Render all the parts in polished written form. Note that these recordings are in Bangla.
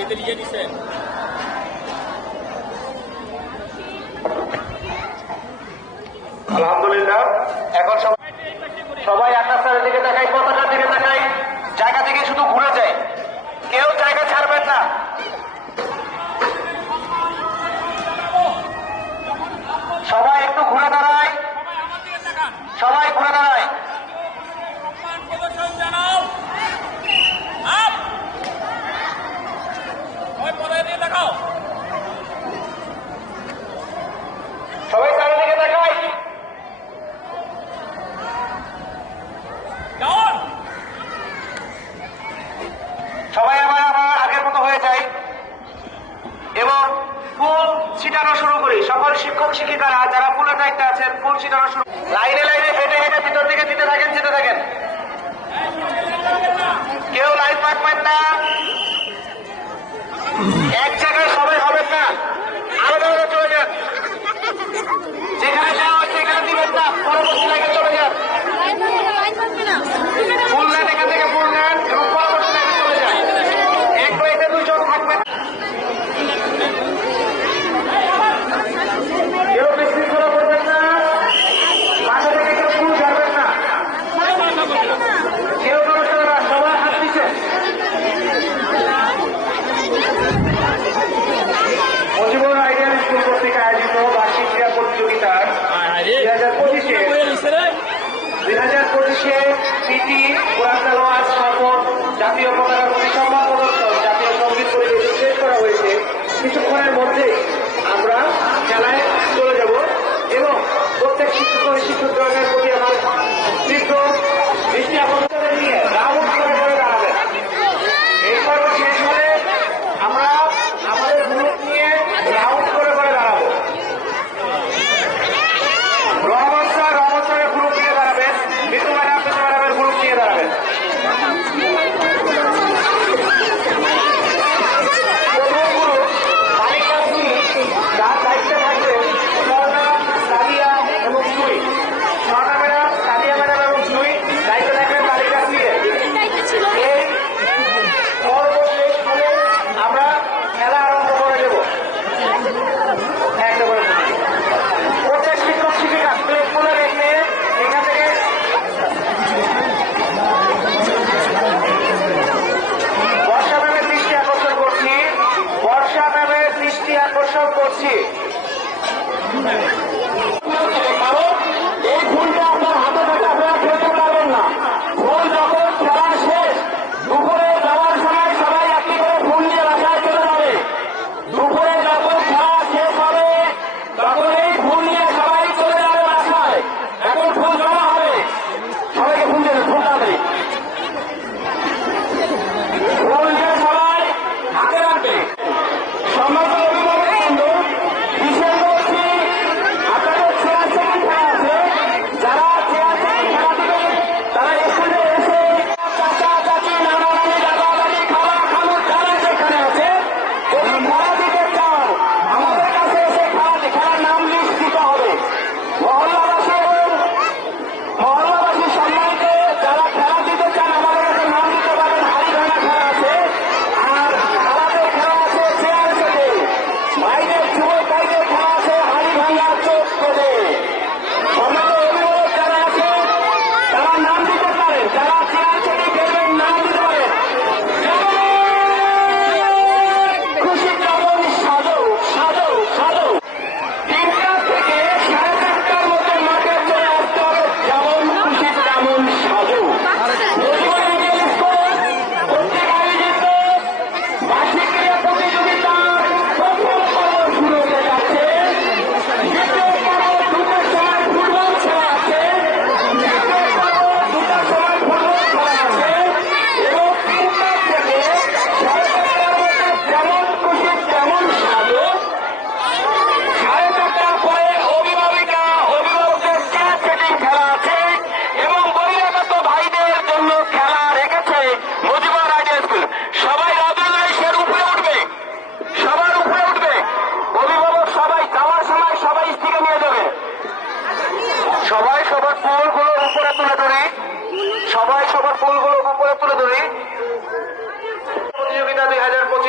এদের ইয়ে দিচ্ছেন। আলহামদুলিল্লাহ। এখন সবাই আকাশের দিকে তাকাই, পতাকার দিকে তাকাই, জায়গা থেকে শুধু ঘুরে যায়, কেউ জায়গা ছাড়বেন না। সবাই একটু ঘুরে দাঁড়ায়, সবাই ঘুরে দাঁড়ায়। সবাই চারিদিকে তাকাই। সবাই আবার আগের মতো হয়ে যায় এবং ফুল ছিটানো শুরু করি। সকল শিক্ষক শিক্ষিকারা যারা ফুলের দায়িত্বে আছেন ফুল ছিটানো শুরু। লাইনে লাইনে হেঁটে হেঁটে ভিতর দিকে যেতে থাকেন, যেতে থাকেন, কেউ লাইন রাখবেন না, এক জায়গায় সবাই হবেন না, আলাদা আলাদা চলে যান। যেখানে যাওয়া হচ্ছে এখানে দিবেন না, পরবর্তী লাইনে চলে যান। ফুল নেন, এখান থেকে ফুল নেন এবং পরবর্তী লাইনে চলে যান। এক লাইনে দুজন থাকবেন। কেউ বিশৃঙ্খলা করবেন না, মাঠে থেকে কেউ ফুল ঝাড়বেন না, কেউ করবেন না, সবাই হাত দিচ্ছেন। মুজিবুর আইডিয়াল স্কুল কর্তৃক আয়োজিত বার্ষিক ক্রীড়া প্রতিযোগিতার 2025-এ পিটি, কোরআন তেলাওয়াত, শপথ, জাতীয় পতাকা প্রতি সম্মান প্রদর্শন, জাতীয় সঙ্গীত পরিবেশন শেষ করা হয়েছে। কিছুক্ষণের মধ্যেই আমরা খেলায় চলে যাব এবং প্রত্যেক শিক্ষক শিক্ষকগণের প্রতি আমার তীব্র দৃষ্টি আকর্ষণ নিয়ে রাউন্ড করে করে দাঁড়াবেন। এই পর্ব শেষ হলে আমরা আমাদের গ্রুপ নিয়ে রাউন্ড করে করে দাঁড়াবো। রহমান স্যারের গ্রুপ নিয়ে দাঁড়াবেন, মিতু ম্যাডামের গ্রুপ নিয়ে দাঁড়াবেন। প্রথম গ্রুপ বালিকা দুই, যার দায়িত্বে থাকবে স্বর্ণা, সাদিয়া এবং সুই। স্বর্ণা ম্যাডাম, সাদিয়া ম্যাডাম এবং সুই দায়িত্বে থাকবেন বালিকা দুই। এই পর্ব শেষ হলে আমরা খেলা আরম্ভ করে দেব। একটা করে প্রত্যেক শিক্ষক শিক্ষিকা প্লেটগুলো রেখে এখান থেকে বর্ষা ম্যামের দৃষ্টি আকর্ষণ করছি, বর্ষা ম্যামের দৃষ্টি আকর্ষণ করছি। কারণ এই ভুলটা আপনার হাতে থেকে আপনারা খেলতে পারবেন না। ভুল যখন খেলা শেষ, দুপুরে যাওয়ার সময় সবাই একটি করে ফুল নিয়ে বাসায় চলে যাবে। দুপুরে যখন খেলা শেষ হবে তখন এই ফুল নিয়ে সবাই চলে যাবে বাসায়। এখন ফুল জমা হবে, সবাইকে ফুল দেবে, ফুল দেবে, ফুলকে সবাই হাতে রাখবে। সম্মানিত অভিভাবকবৃন্দ, বিশেষ করছি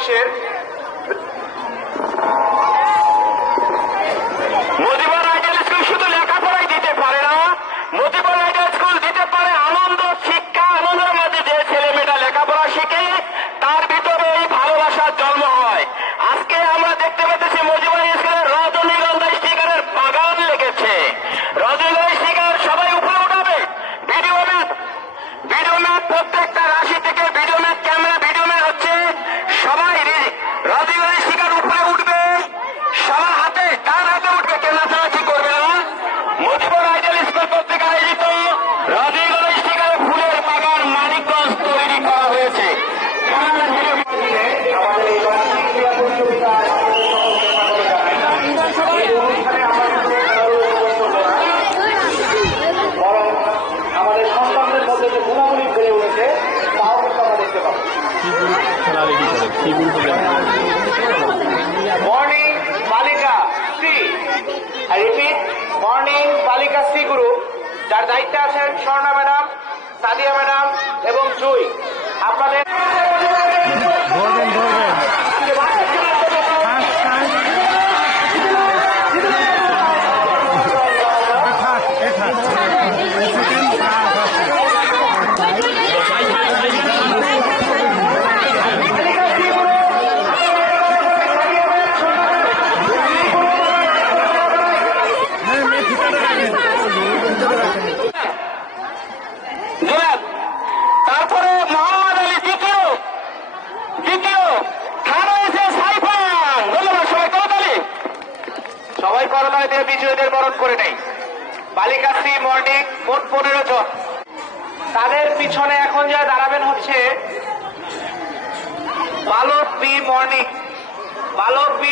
পুলিশের মুজিবুর আইডিয়াল স্কুল শুধু লেখাপড়াই দিতে পারে না, মুজিবুর আইডিয়াল স্কুল দিতে পারে আনন্দ, শিক্ষা। আনন্দের মাঝে যে ছেলে মেয়েটা লেখাপড়া শিখে তার ভিতরে এই ভালোবাসার জন্ম হয়। আজকে আমরা দেখতে পাচ্ছি মুজিবুর স্কুলের রজনীগন্ধা স্টিকারের বাগান লেগেছে। রজনীগন্ধা স্টিকার সবাই উপরে উঠাবে। ভিডিও ম্যাপ প্রত্যেকটা রাশি থেকে video map, camera video map হচ্ছে সবাই রজনীগন্ধা স্টিকার উপরে উঠবে, সবার হাতে ডান হাতে উঠবে, কেউ নাচানাচি করবে না। মুজিবুর আইডিয়াল স্কুল কর্তৃক আয়োজিত রজনীগন্ধা স্টিকার ফুলের বাগান মানিকগঞ্জ তৈরি করা হয়েছে। আমাদের এই বার্ষিক ক্রীড়া প্রতিযোগিতায় বরং আমাদের সন্তানদের মধ্যে যে গুণাবলী বেড়ে উঠেছে তাও কিন্তু আমরা দেখতে পাবো। মর্নিং বালিকা শ্রী, রিপিট, মর্নিং বালিকা শ্রী গ্রুপ, যার দায়িত্বে আছেন স্বর্ণা ম্যাডাম, সাদিয়া ম্যাডাম এবং জুই। আপনাদের তারপরে মোহাম্মদ আলী দ্বিতীয়, থার্ড হয়েছে সাইফান। ধন্যবাদ সবাই, করতালি সবাই করতালি দিয়ে বিজয়ীদের বরণ করে নেই। বালিকা শ্রী মর্নিং মোট 15 জন। তাদের পিছনে এখন যা দাঁড়াবেন হচ্ছে বালক বি মর্নিং, বালক বি।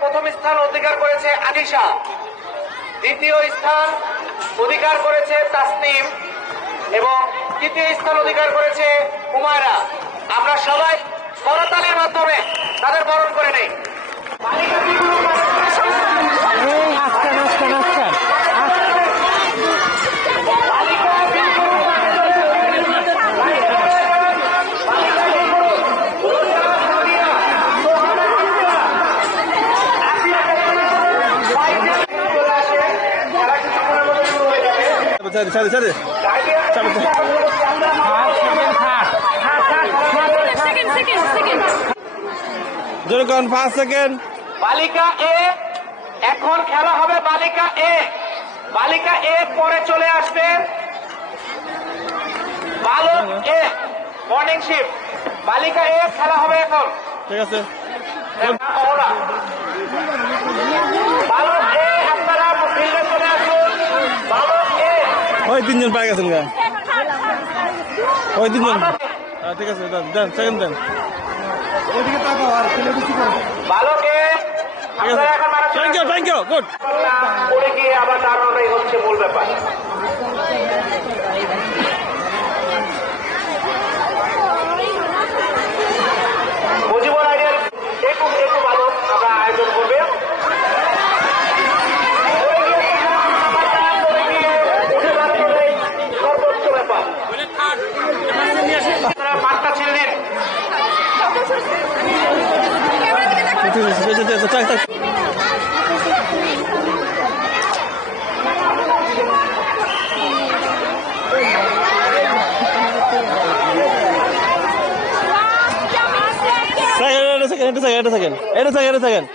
প্রথম স্থান অধিকার করেছে আনিশা, দ্বিতীয় স্থান অধিকার করেছে তাসনিম এবং তৃতীয় স্থান অধিকার করেছে হুমায়রা। আমরা সবাই করতালির মাধ্যমে তাদের বরণ করে নেই। জনগণ 5 সেকেন্ড। বালিকা এ, এখন খেলা হবে বালিকা এ। বালিকা এ পরে চলে আসবে বালক এ, মর্নিং শিফট। বালিকা এ খেলা হবে এখন, ঠিক আছে। বালক এ আপনারা ফিল্ডে চলে আসুন। বালক এ, ওই 3 জন পাই গেছেন গা, ওই 3 জন। ঠিক আছে, দেন সেকেন্ড দেন। ওইদিকে তাকাও আর খেলে কিছু করো। বালক এ আপনারা এখন মারা। Thank you good. পড়ে গিয়ে আবার দাঁড়ানোটাই হচ্ছে মূল ব্যাপার। মুজিবুর আইডিয়াল একটু ভালো আমরা আয়োজন করবে। সর্বোচ্চ ব্যাপার আপনারা মাঠটা ছেড়ে দিন। এটা সেকেন্ড।